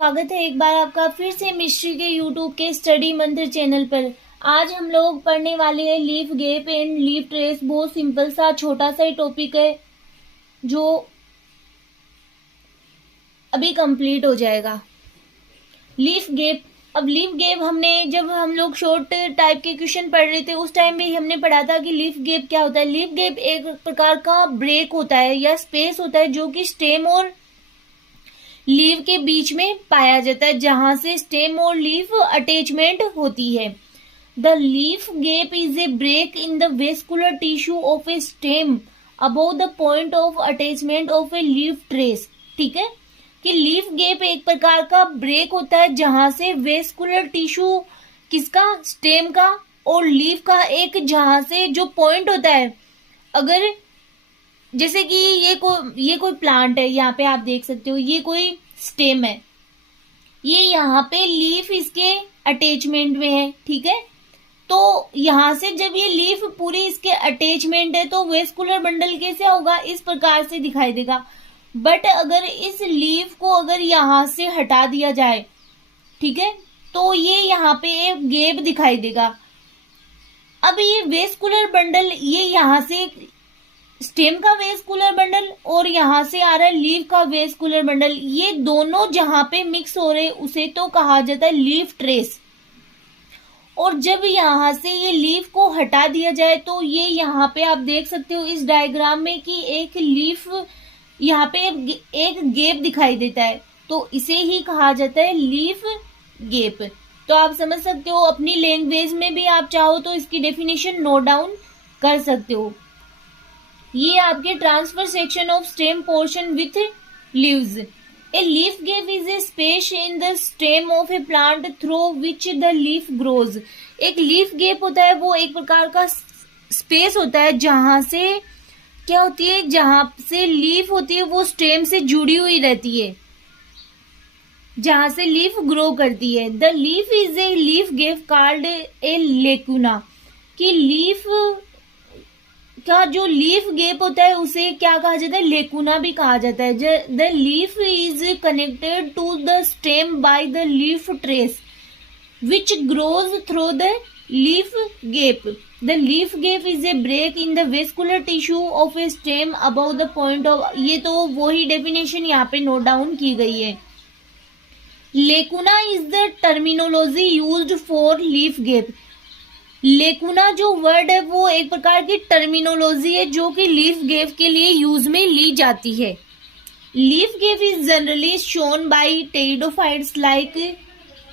स्वागत है एक बार आपका फिर से मिस्ट्री के यूट्यूब के स्टडी मंत्र चैनल पर। आज हम लोग पढ़ने वाले हैं leaf gap and leaf trace. बहुत सिंपल सा छोटा सा ही टॉपिक है जो अभी कंप्लीट हो जाएगा। Leaf gap. अब लीफ गैप हमने जब हम लोग शॉर्ट टाइप के क्वेश्चन पढ़ रहे थे उस टाइम भी हमने पढ़ा था कि लीफ गैप क्या होता है। लीफ गैप एक प्रकार का ब्रेक होता है या स्पेस होता है जो कि स्टेम और लीफ के बीच में पाया जाता है, जहां से स्टेम और लीफ अटैचमेंट होती है। The leaf gap is a break in the vascular tissue of a stem above the point of attachment of a leaf trace. ठीक है कि लीफ गैप एक प्रकार का ब्रेक होता है जहां से वेस्कुलर टिश्यू किसका, स्टेम का और लीफ का एक जहां से जो पॉइंट होता है। अगर जैसे कि ये कोई प्लांट है, यहाँ पे आप देख सकते हो ये कोई स्टेम है, ये यहाँ पे लीफ इसके अटैचमेंट में है। ठीक है, तो यहाँ से जब ये लीफ पूरी इसके अटैचमेंट है तो वेस्कुलर बंडल कैसे होगा, इस प्रकार से दिखाई देगा। बट अगर इस लीफ को अगर यहाँ से हटा दिया जाए, ठीक है, तो ये यहाँ पे एक गैप दिखाई देगा। अब ये वेस्कुलर बंडल, ये यहाँ से स्टेम का वेस्कुलर बंडल और यहाँ से आ रहा है लीफ का वेस्कुलर बंडल, ये दोनों जहां पे मिक्स हो रहे उसे तो कहा जाता है लीफ ट्रेस। और जब यहाँ से ये लीफ को हटा दिया जाए तो ये यहाँ पे आप देख सकते हो इस डायग्राम में कि एक लीफ यहाँ पे एक गैप दिखाई देता है, तो इसे ही कहा जाता है लीफ गैप। तो आप समझ सकते हो, अपनी लैंग्वेज में भी आप चाहो तो इसकी डेफिनेशन नोट डाउन कर सकते हो। ये आपके transfer section of stem portion with leaves. A leaf gap is A space in the stem of a plant through which the leaf grows. एक लीफ गैप होता है वो एक प्रकार का स्पेस होता है जहां से क्या होती है, जहां से लीफ होती है वो स्टेम से जुड़ी हुई रहती है, जहां से लीफ ग्रो करती है। The leaf is a leaf gap called a lacuna. कि लीफ का जो लीफ गैप होता है उसे क्या कहा जाता है, लेकुना भी कहा जाता है। The leaf is connected to the stem by the leaf trace which grows through the leaf gap. The leaf gap is a break in the vascular tissue of a stem above the point of, ये तो वही definition यहाँ पे note down की गई है। Lacuna is the terminology used for leaf gap. Lacuna जो word है वो एक प्रकार की टर्मिनोलॉजी है जो कि लीफ गैप के लिए यूज में ली जाती है। Leaf gap is generally shown by pteridophytes like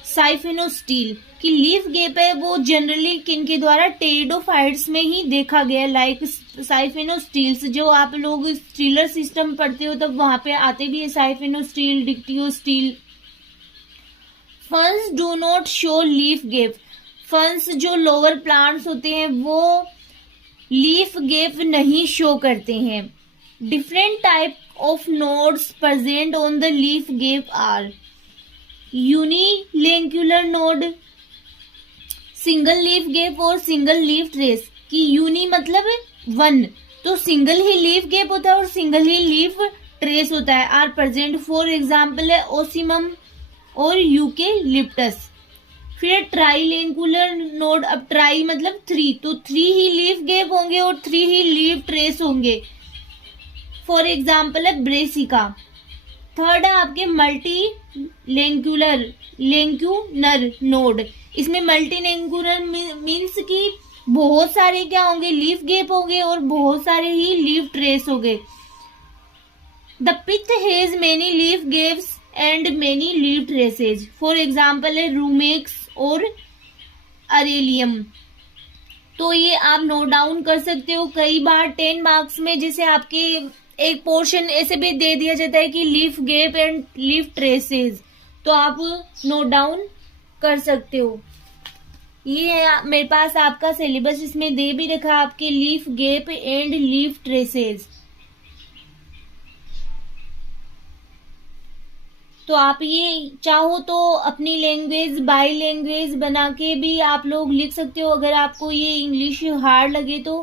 siphonostele. कि लीफ गैप है वो जनरली किनके द्वारा, टेरिडोफाइट्स में ही देखा गया, लाइक साइफेनोस्टील्स। जो आप लोग स्टीलर सिस्टम पढ़ते हो तब वहां पे आते भी है siphonostele, dictyostele. Ferns do not show leaf gap. Ferns जो लोअर प्लांट्स होते हैं वो लीफ गैप नहीं शो करते हैं। Different type of nodes present on the leaf gap are unilacunar node, single leaf gap और सिंगल लीफ ट्रेस। कि uni मतलब वन, तो सिंगल ही लीफ गैप होता है और सिंगल ही लीफ ट्रेस होता है। आर प्रेजेंट, फॉर एग्जाम्पल है ओसिमम और यूकेलिप्टस। फिर ट्राइलेंकुलर नोड। अब ट्राई मतलब थ्री, तो थ्री ही लीफ गैप होंगे और थ्री ही लीफ ट्रेस होंगे। फॉर एग्जाम्पल है ब्रेसिका। थर्ड है आपके मल्टी लेंक्यूलर नोड। इसमें मल्टी लेंक्यूलर मीन्स कि बहुत सारे क्या होंगे, लीफ गैप होंगे और बहुत सारे ही लीफ ट्रेस होंगे। The pith has many leaf gaps and many leaf traces. For example है रूमेक्स और अरेलियम। तो ये आप नोट डाउन कर सकते हो। कई बार 10 मार्क्स में जैसे आपके एक पोर्शन ऐसे भी दे दिया जाता है कि leaf gap and leaf traces, तो आप नोट डाउन कर सकते हो। ये है मेरे पास आपका सिलेबस, इसमें दे भी रखा आपके leaf gap and leaf traces. तो आप ये चाहो तो अपनी लैंग्वेज बाय लैंग्वेज बना के भी आप लोग लिख सकते हो। अगर आपको ये इंग्लिश हार्ड लगे तो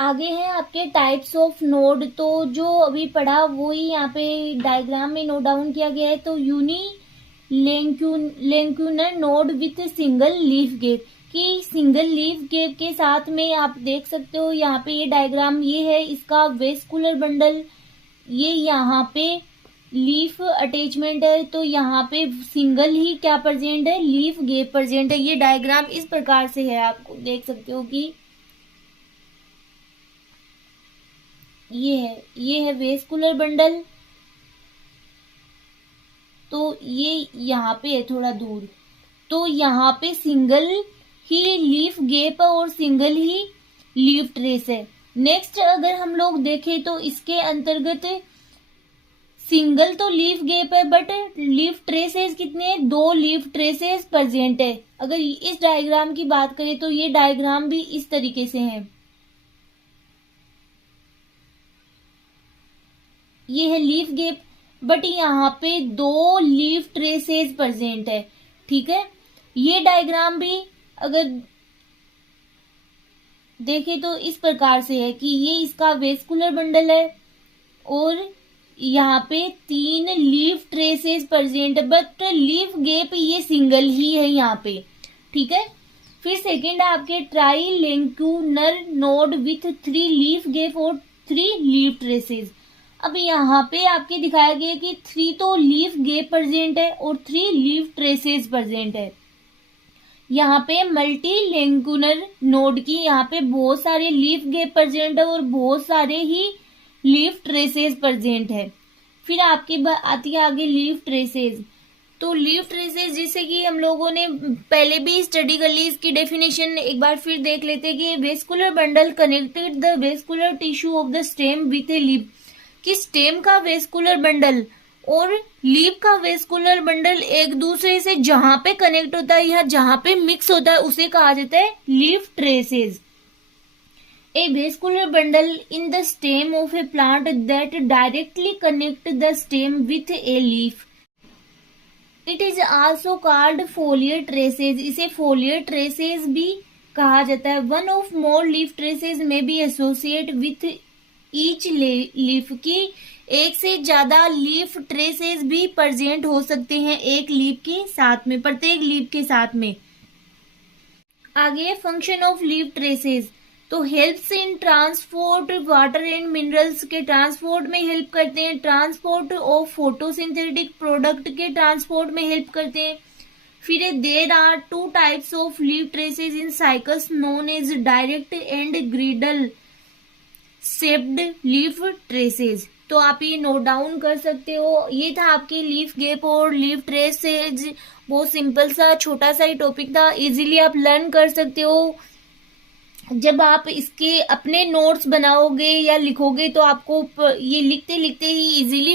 आगे हैं आपके टाइप्स ऑफ नोड। तो जो अभी पढ़ा वो ही यहाँ पे डायग्राम में नोट डाउन किया गया है। तो lacunar node with single leaf gap, कि सिंगल लीफ गेप के साथ में आप देख सकते हो यहाँ पे ये डायग्राम ये है इसका वेस्कुलर बंडल, ये यहाँ पे लीफ अटैचमेंट है। तो यहाँ पे सिंगल ही क्या प्रेजेंट है, लीफ गेप प्रेजेंट है। ये डायग्राम इस प्रकार से है, आप देख सकते हो कि ये है वेस्कुलर बंडल। तो ये यहाँ पे है थोड़ा दूर। तो यहाँ पे सिंगल ही लीफ गेप और सिंगल ही लीफ ट्रेस है। नेक्स्ट अगर हम लोग देखें तो इसके अंतर्गत सिंगल तो लीफ गेप है बट लीफ ट्रेसेस कितने हैं, 2 लीफ ट्रेसेस प्रेजेंट है। अगर इस डायग्राम की बात करें तो ये डायग्राम भी इस तरीके से है। ये है लीफ गेप बट यहाँ पे 2 लीफ ट्रेसेस प्रेजेंट है। ठीक है, ये डायग्राम भी अगर देखें तो इस प्रकार से है कि ये इसका वेस्कुलर बंडल है और यहाँ पे 3 लीफ ट्रेसेस प्रेजेंट है बट लीफ गेप ये सिंगल ही है यहाँ पे। ठीक है, फिर सेकेंड है आपके ट्राइलेंक्यूनर नोड विथ 3 लीफ गेप और 3 लीफ ट्रेसेस। अब यहाँ पे आपके दिखाया गया कि 3 तो लीफ गेप प्रेजेंट है और 3 लीफ ट्रेसेस प्रेजेंट है। यहाँ पे मल्टी लेंकुलर नोड की यहाँ पे बहुत सारे लीफ गेप प्रेजेंट है और बहुत सारे ही लीफ ट्रेसेस प्रेजेंट है। फिर आपकी आती है आगे लीफ ट्रेसेस। तो लीफ ट्रेसेस जैसे कि हम लोगों ने पहले भी स्टडी कर ली, इसकी डेफिनेशन एक बार फिर देख लेते हैं कि vascular bundle connected the vascular tissue of the stem with a leaf, कि स्टेम का वेस्कुलर बंडल और लीफ का वेस्कुलर बंडल एक दूसरे से जहां पे कनेक्ट होता है या जहां पे मिक्स होता है उसे कहा जाता है leaf traces. A vascular bundle in the stem of a plant that directly connect the stem with a leaf, it is also called foliar traces. इसे फोलियर ट्रेसेस भी कहा जाता है। One of more leaf traces may be associate with each leaf, की एक से ज्यादा leaf traces भी प्रेजेंट हो सकते हैं एक लीफ के साथ में, प्रत्येक लीफ के साथ में। आगे फंक्शन ऑफ लीफ ट्रेसेस। तो helps in transport water and minerals के ट्रांसपोर्ट में हेल्प करते हैं, ट्रांसपोर्ट ऑफ फोटोसिंथेटिक प्रोडक्ट के ट्रांसपोर्ट में हेल्प करते हैं। फिर there are 2 types of leaf traces in Cycas known as direct and girdle shaped leaf traces. तो आप ये नोट डाउन कर सकते हो। ये था आपके लीफ गेप और लीफ ट्रेसेस। बहुत सिंपल सा छोटा सा ही टॉपिक था, इजीली आप लर्न कर सकते हो। जब आप इसके अपने नोट्स बनाओगे या लिखोगे तो आपको ये लिखते लिखते ही इजीली